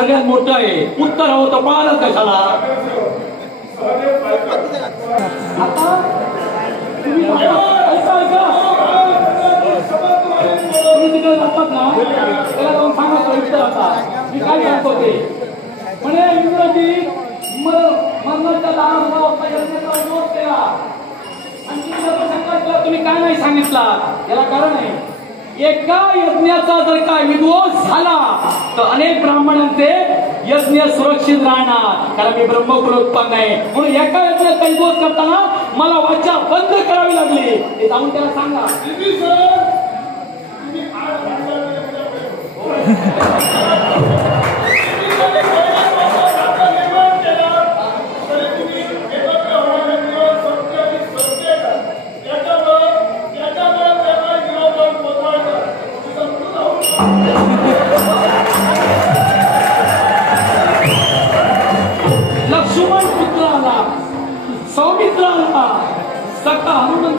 सगळ्यात मोठं आहे, उत्तर हवं तर पळालं कशाला? आता तुम्ही तिकडे जातात ना, त्याला जाऊन सांगा उत्तर. आता मी काय सांगतो ते म्हणे इंग्रजी मरणाच्या दारावर विरोध केला आणि तुम्ही काय नाही सांगितला. याला कारण आहे, एका यज्ञाचा जर काय विध्वंस झाला तर अनेक ब्राह्मणांचे यज्ञ सुरक्षित राहणार, कारण मी ब्रह्मकुलोत्पन्न आहे. म्हणून एका यज्ञाचा विध्वंस करताना मला वाचा बंद करावी लागली. ते जाऊन त्याला सांगा. लक्ष्मण पुत्र आला, सौमित्र आला, सखा हनुमंत